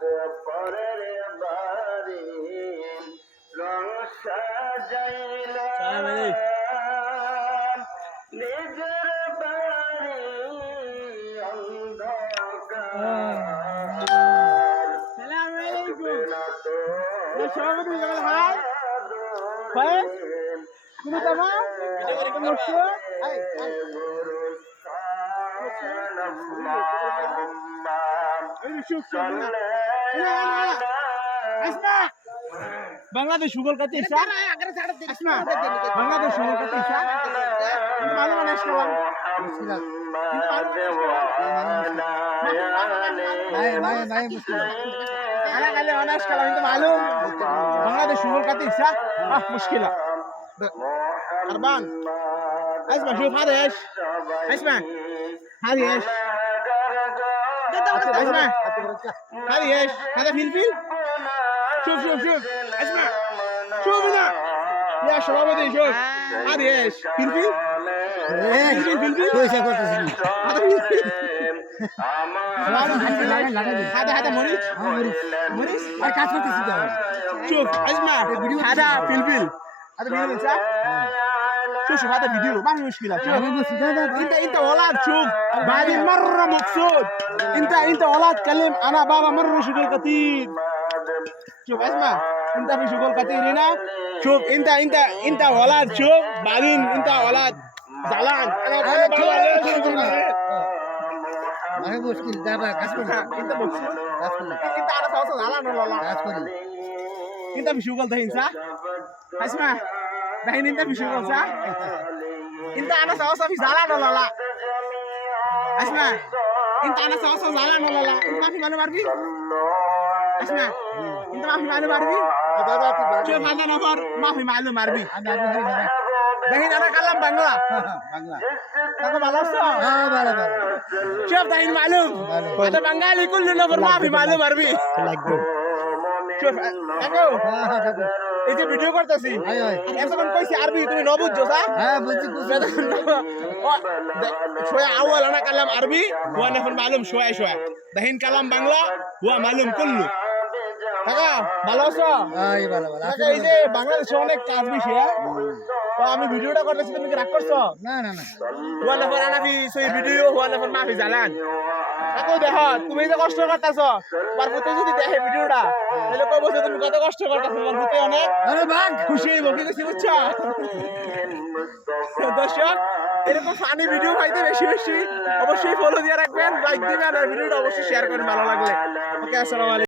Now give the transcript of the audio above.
পরের বাড়ি রং সাজাইলাম নিজের বাড়ি অন্ধকার বাংলাদেশ সুগল কাছে বাংলাদেশ সুগল কাছে ভালো মানুষ বাংলাদেশ সুগল কাছে মুশকিল أربان اسمع شوف هذا ايش اسمع هذه ايش اسمع هذه ايش هذا فلفل شوف شوف شوف اسمع شوف هنا يا شباب هذه شوف هذه ايش فلفل فلفل هذا فلفل هذا مريض مريض شوف اسمع هذا فلفل هذا فيديو صح؟ شوف هذا فيديو ما في مشكلة شوف انت ولد شوف بعدين مرة مقصود انت ولد كلم انا بابا مرة شغل كتير شوف اسمع انت في شغل كتير هنا شوف انت ولد شوف بعدين انت ولد زعلان انا بابا ما هي مشكلة ده كسبنا انت مقصود انت عارف اصلا زعلان ولا لا انت في شغل ده صح؟ اسمع دحين انت في شغل صح؟ انت انا سوا في زعلان ولا لا؟ اسمع انت انا سوا زعلان ولا لا؟ انت ما في معلومة عربي؟ اسمع انت ما في معلومة عربي؟ شوف هذا نفر ما في معلومة عربي دحين انا اتكلم بنغلا تاكو بالوسو شوف دحين معلوم هذا بنغالي كل نفر ما في معلومة عربي شوف تاكو এই যে ভিডিও করতেছি এখন কইছি আরবি তুমি ন বুঝছো স্যার হ্যাঁ বুঝছি شويه اول انا كلام عربي وانا في معلوم شويه شويه دحين كلام বাংলা هو معلوم كله কাকা ভালো আছো এই ভালো ভালো কাকা এই যে বাংলাদেশে অনেক কাজ বেশি তো আমি ভিডিওটা করতেছি তুমি কি রাগ করছো না না না ওয়ালা ফর আনা ফি সই ভিডিও ওয়ালা ফর মাফি জালান কাকু দেখো তুমি যে কষ্ট করতেছো বারপুতে যদি দেখে ভিডিওটা তাহলে কই বসে তুমি কত কষ্ট করতেছো বারপুতে অনেক আরে বাঘ খুশি হইব কি দেখি বুঝছো দর্শক এরকম ফানি ভিডিও পাইতে বেশি বেশি অবশ্যই ফলো দিয়ে রাখবেন লাইক দিবেন আর ভিডিওটা অবশ্যই শেয়ার করবেন ভালো লাগলে ওকে আসসালামু আলাইকুম।